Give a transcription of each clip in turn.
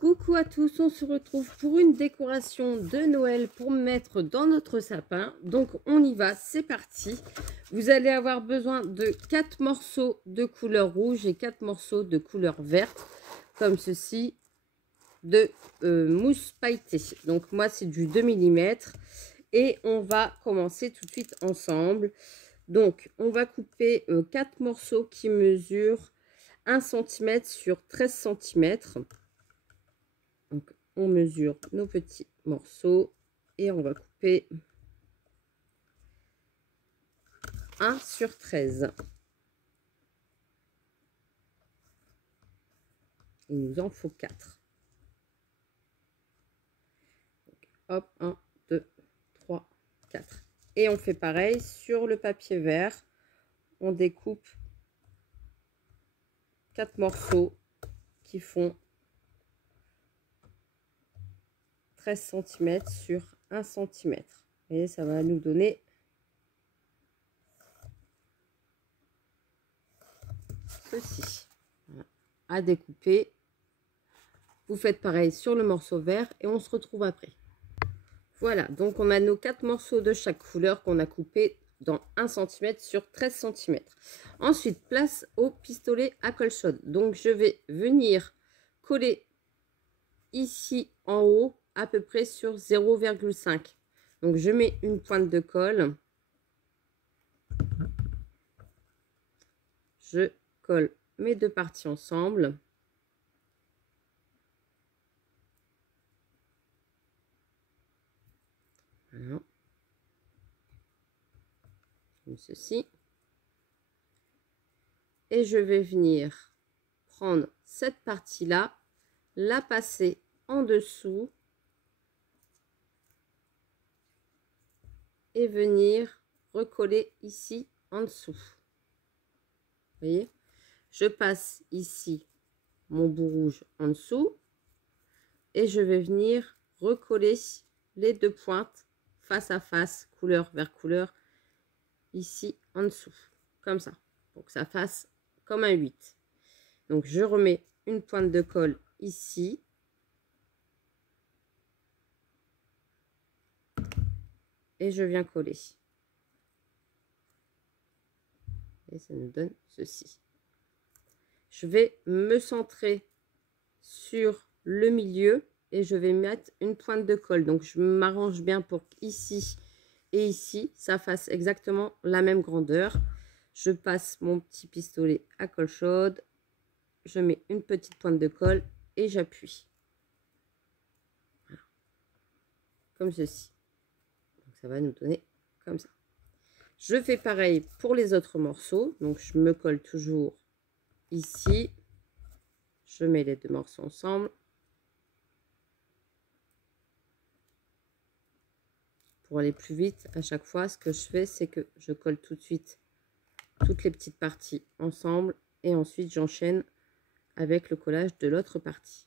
Coucou à tous, on se retrouve pour une décoration de Noël pour mettre dans notre sapin. Donc on y va, c'est parti. Vous allez avoir besoin de 4 morceaux de couleur rouge et 4 morceaux de couleur verte, comme ceci, de mousse pailletée. Donc moi c'est du 2 mm et on va commencer tout de suite ensemble. Donc on va couper 4 morceaux qui mesurent 1 cm sur 13 cm. Donc, on mesure nos petits morceaux et on va couper 1 sur 13. Il nous en faut 4. Donc, hop, 1, 2, 3, 4. Et on fait pareil sur le papier vert. On découpe 4 morceaux qui font 13 cm sur 1 cm. Et ça va nous donner ceci. Voilà. À découper. Vous faites pareil sur le morceau vert et on se retrouve après. Voilà, donc on a nos 4 morceaux de chaque couleur qu'on a coupés dans 1 cm sur 13 cm. Ensuite, place au pistolet à colle chaude. Donc je vais venir coller ici en haut à peu près sur 0,5. Donc je mets une pointe de colle. Je colle mes deux parties ensemble. Voilà. Comme ceci. Et je vais venir prendre cette partie-là, la passer en dessous et venir recoller ici en dessous. Vous voyez, je passe ici mon bout rouge en dessous et je vais venir recoller les deux pointes face à face, couleur vers couleur, ici en dessous, comme ça, pour que ça fasse comme un 8. Donc je remets une pointe de colle ici. Et je viens coller. Et ça nous donne ceci. Je vais me centrer sur le milieu et je vais mettre une pointe de colle. Donc je m'arrange bien pour qu'ici et ici, ça fasse exactement la même grandeur. Je passe mon petit pistolet à colle chaude. Je mets une petite pointe de colle et j'appuie. Voilà. Comme ceci. Donc ça va nous donner comme ça. Je fais pareil pour les autres morceaux. Donc, je me colle toujours ici. Je mets les deux morceaux ensemble. Pour aller plus vite, à chaque fois, ce que je fais, c'est que je colle tout de suite toutes les petites parties ensemble. Et ensuite, j'enchaîne avec le collage de l'autre partie.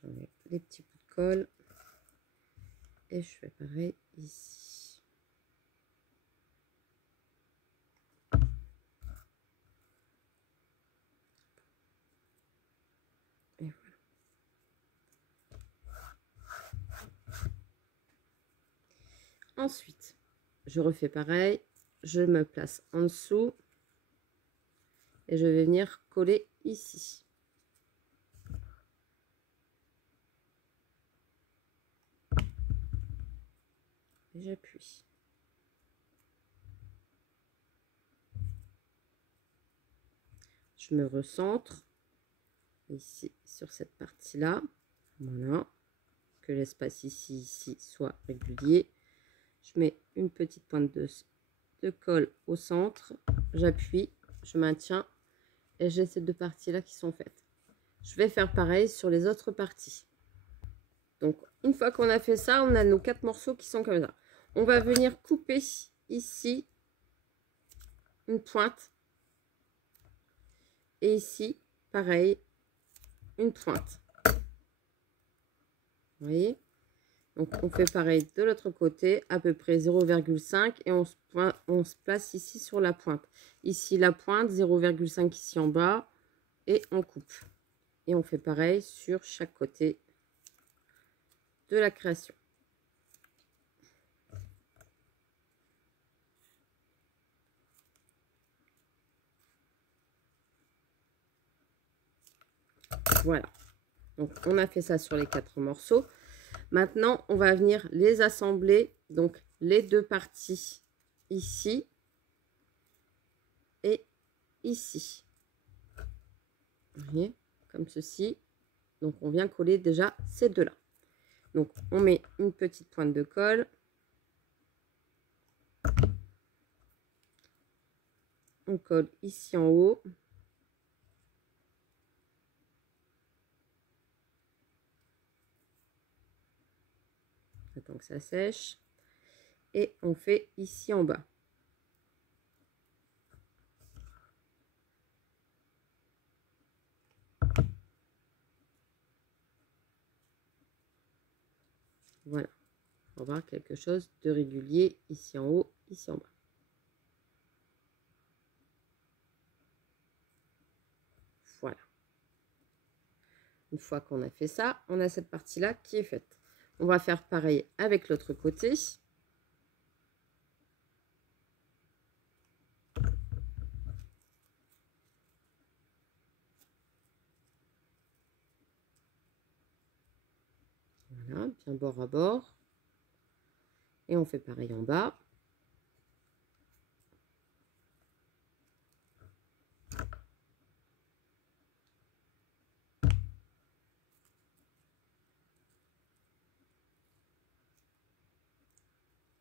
J'enlève les petits bouts de colle. Et je fais pareil ici. Et voilà. Ensuite, je refais pareil. Je me place en dessous. Et je vais venir coller ici. J'appuie. Je me recentre ici sur cette partie-là. Voilà. Que l'espace ici soit régulier. Je mets une petite pointe de colle au centre. J'appuie, je maintiens et j'ai ces deux parties-là qui sont faites. Je vais faire pareil sur les autres parties. Donc, une fois qu'on a fait ça, on a nos 4 morceaux qui sont comme ça. On va venir couper ici une pointe. Et ici, pareil, une pointe. Vous voyez? Donc, on fait pareil de l'autre côté, à peu près 0,5 et on se place ici sur la pointe. Ici, la pointe, 0,5 ici en bas et on coupe. Et on fait pareil sur chaque côté de la création. Voilà. Donc, on a fait ça sur les 4 morceaux. Maintenant, on va venir les assembler. Donc, les deux parties ici et ici. Vous voyez, comme ceci. Donc, on vient coller déjà ces deux-là. Donc, on met une petite pointe de colle. On colle ici en haut. Attends que ça sèche. Et on fait ici en bas. Voilà. On va avoir quelque chose de régulier ici en haut, ici en bas. Voilà. Une fois qu'on a fait ça, on a cette partie-là qui est faite. On va faire pareil avec l'autre côté. Voilà, bien bord à bord. Et on fait pareil en bas.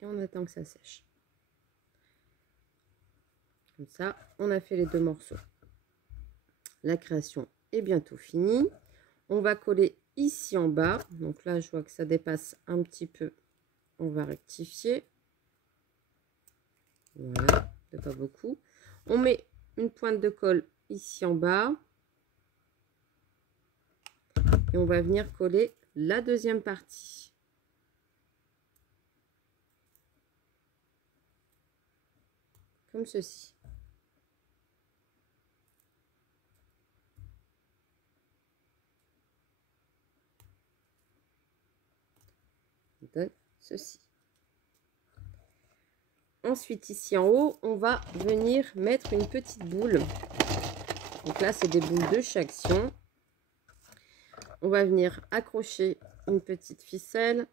Et on attend que ça sèche. Comme ça, on a fait les deux morceaux. La création est bientôt finie. On va coller ici en bas. Donc là, je vois que ça dépasse un petit peu. On va rectifier. Voilà, pas beaucoup. On met une pointe de colle ici en bas. Et on va venir coller la deuxième partie. Comme ceci. On donne ceci. Ensuite, ici en haut, on va venir mettre une petite boule. Donc là, c'est des boules de chaction. On va venir accrocher une petite ficelle.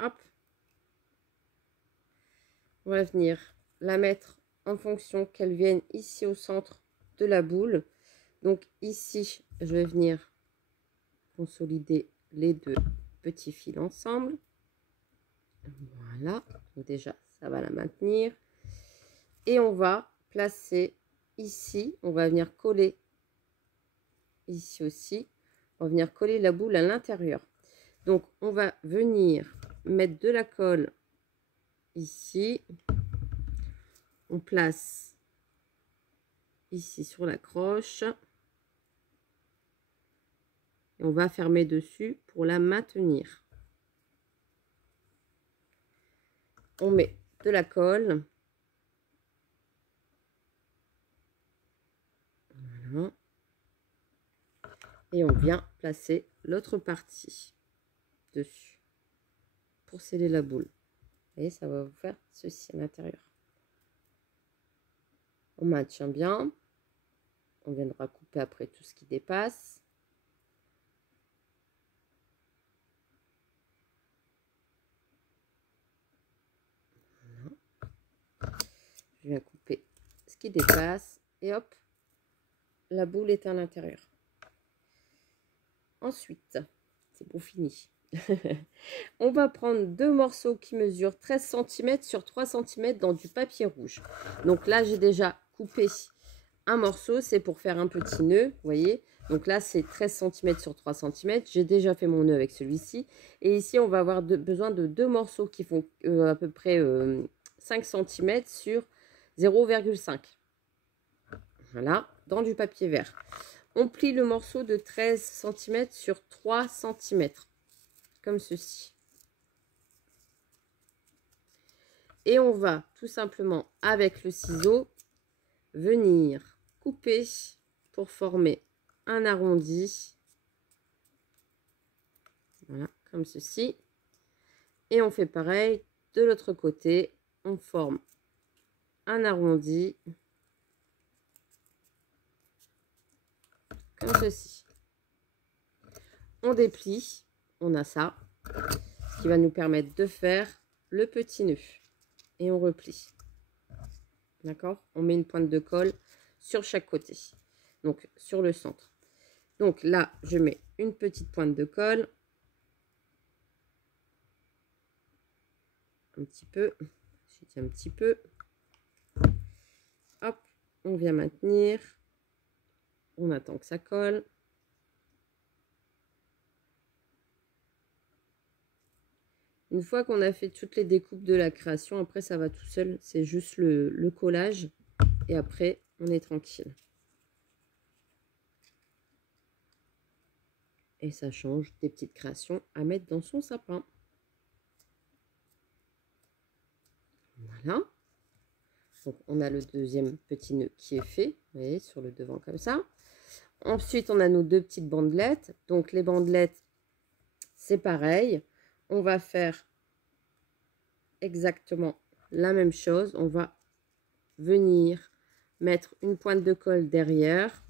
Hop. On va venir la mettre en fonction qu'elle vienne ici au centre de la boule. Donc ici, je vais venir consolider les deux petits fils ensemble. Voilà. Donc déjà, ça va la maintenir. Et on va placer ici, on va venir coller ici aussi. On va venir coller la boule à l'intérieur. Donc, on va venir mettre de la colle ici. On place ici sur la croche. Et on va fermer dessus pour la maintenir. On met de la colle. Voilà. Et on vient placer l'autre partie dessus pour sceller la boule. Et ça va vous faire ceci à l'intérieur. On maintient bien. On viendra couper après tout ce qui dépasse. Voilà. Je viens couper ce qui dépasse et hop, la boule est à l'intérieur. Ensuite, c'est pour fini. On va prendre deux morceaux qui mesurent 13 cm sur 3 cm dans du papier rouge. Donc là, j'ai déjà coupé un morceau, c'est pour faire un petit nœud, vous voyez. Donc là, c'est 13 cm sur 3 cm. J'ai déjà fait mon nœud avec celui-ci. Et ici, on va avoir besoin de deux morceaux qui font à peu près 5 cm sur 0,5. Voilà, dans du papier vert. On plie le morceau de 13 cm sur 3 cm. comme ceci. Et on va tout simplement, avec le ciseau, venir couper pour former un arrondi. Voilà, comme ceci. Et on fait pareil de l'autre côté. On forme un arrondi. Comme ceci. On déplie. On a ça. Ce qui va nous permettre de faire le petit nœud. Et on replie. D'accord? On met une pointe de colle sur chaque côté. Donc, sur le centre. Donc là, je mets une petite pointe de colle. Un petit peu. Je tiens un petit peu. Hop, on vient maintenir. On attend que ça colle. Une fois qu'on a fait toutes les découpes de la création, après ça va tout seul. C'est juste le collage. Et après, on est tranquille. Et ça change des petites créations à mettre dans son sapin. Voilà. Donc, on a le deuxième petit nœud qui est fait. Vous voyez, sur le devant comme ça. Ensuite, on a nos deux petites bandelettes. Donc, les bandelettes, c'est pareil. On va faire exactement la même chose. On va venir mettre une pointe de colle derrière.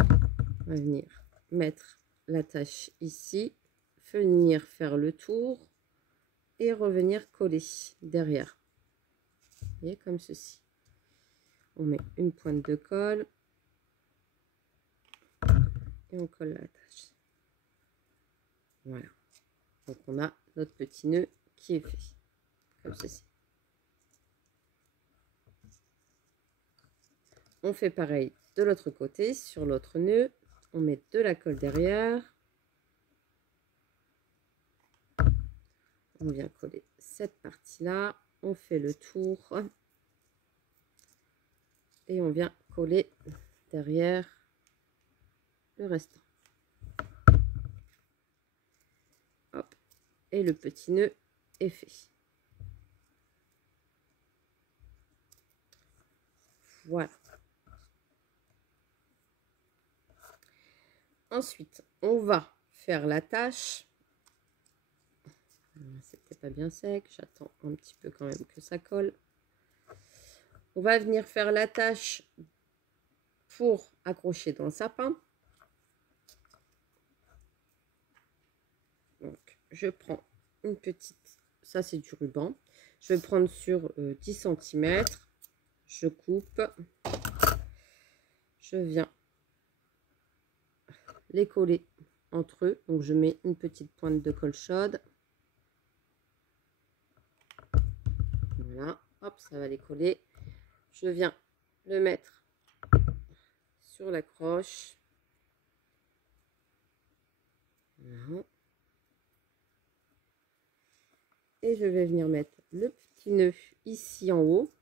On va venir mettre l'attache ici. Venir faire le tour. Et revenir coller derrière. Vous voyez, comme ceci. On met une pointe de colle. Et on colle l'attache. Voilà. Donc on a notre petit nœud qui est fait. Comme ceci. On fait pareil de l'autre côté. Sur l'autre nœud, on met de la colle derrière. On vient coller cette partie-là. On fait le tour. Et on vient coller derrière le restant. Hop. Et le petit nœud est fait. Voilà. Ensuite, on va faire l'attache. C'était pas bien sec. J'attends un petit peu quand même que ça colle. On va venir faire l'attache pour accrocher dans le sapin. Donc, je prends une petite, ça c'est du ruban. Je vais prendre sur 10 cm. Je coupe. Je viens les coller entre eux. Donc, je mets une petite pointe de colle chaude. Voilà, hop, ça va les coller. Je viens le mettre sur la croche. Voilà. Et je vais venir mettre le petit nœud ici en haut.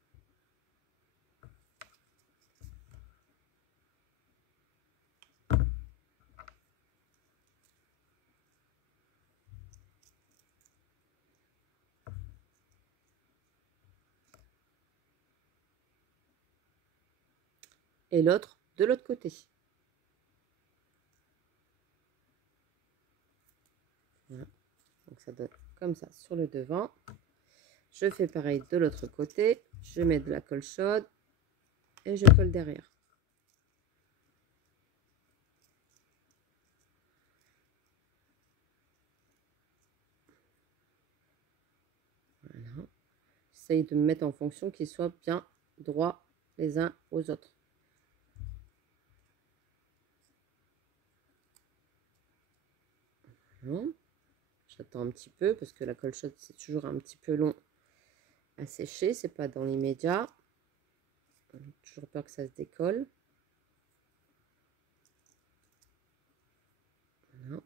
Et l'autre de l'autre côté. Voilà. Donc ça donne comme ça sur le devant. Je fais pareil de l'autre côté. Je mets de la colle chaude et je colle derrière. Voilà. J'essaye de me mettre en fonction qu'ils soient bien droits les uns aux autres. Voilà. J'attends un petit peu parce que la colle chaude c'est toujours un petit peu long à sécher, c'est pas dans l'immédiat. J'ai toujours peur que ça se décolle. Voilà.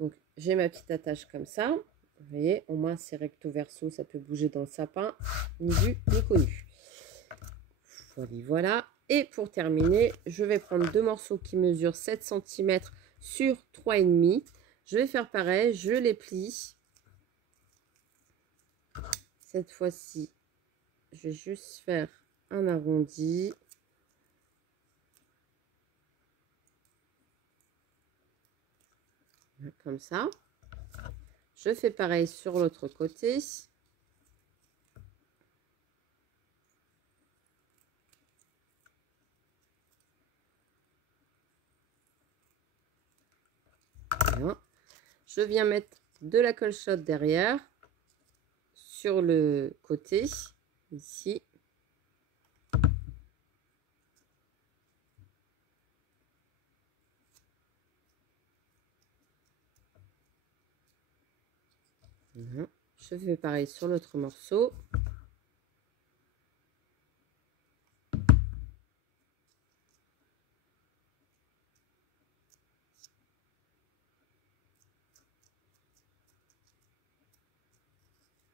Donc j'ai ma petite attache comme ça. Vous voyez, au moins c'est recto verso, ça peut bouger dans le sapin, ni vu ni connu. Voilà, voilà. Et pour terminer, je vais prendre deux morceaux qui mesurent 7 cm sur 3,5. Je vais faire pareil, je les plie. Cette fois-ci, je vais juste faire un arrondi. Comme ça. Je fais pareil sur l'autre côté. Voilà. Je viens mettre de la colle chaude derrière, sur le côté, ici. Voilà. Je fais pareil sur l'autre morceau.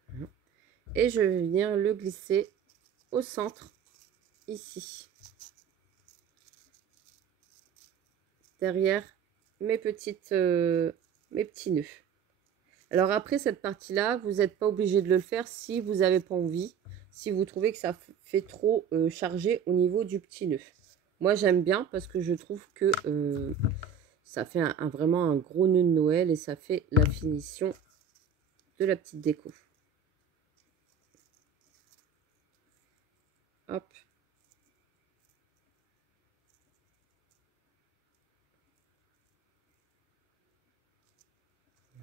Voilà. Et je vais venir le glisser au centre, ici. Derrière mes petits nœuds. Alors après cette partie-là, vous n'êtes pas obligé de le faire si vous n'avez pas envie, si vous trouvez que ça fait trop chargé au niveau du petit nœud. Moi j'aime bien parce que je trouve que ça fait vraiment un gros nœud de Noël et ça fait la finition de la petite déco. Hop.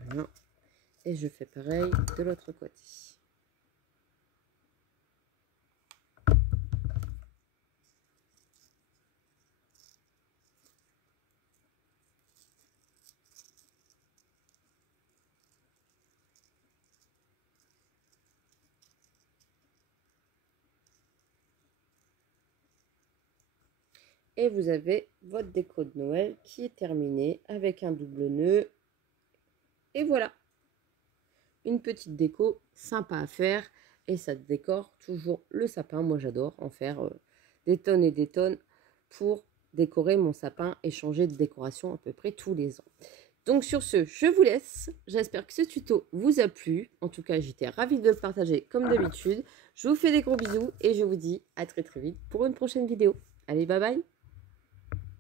Voilà. Et je fais pareil de l'autre côté. Et vous avez votre déco de Noël qui est terminée avec un double nœud. Et voilà, une petite déco sympa à faire et ça décore toujours le sapin. Moi j'adore en faire des tonnes et des tonnes pour décorer mon sapin et changer de décoration à peu près tous les ans. Donc sur ce, je vous laisse. J'espère que ce tuto vous a plu. En tout cas, j'étais ravie de le partager comme d'habitude. Je vous fais des gros bisous et je vous dis à très très vite pour une prochaine vidéo. Allez, bye bye!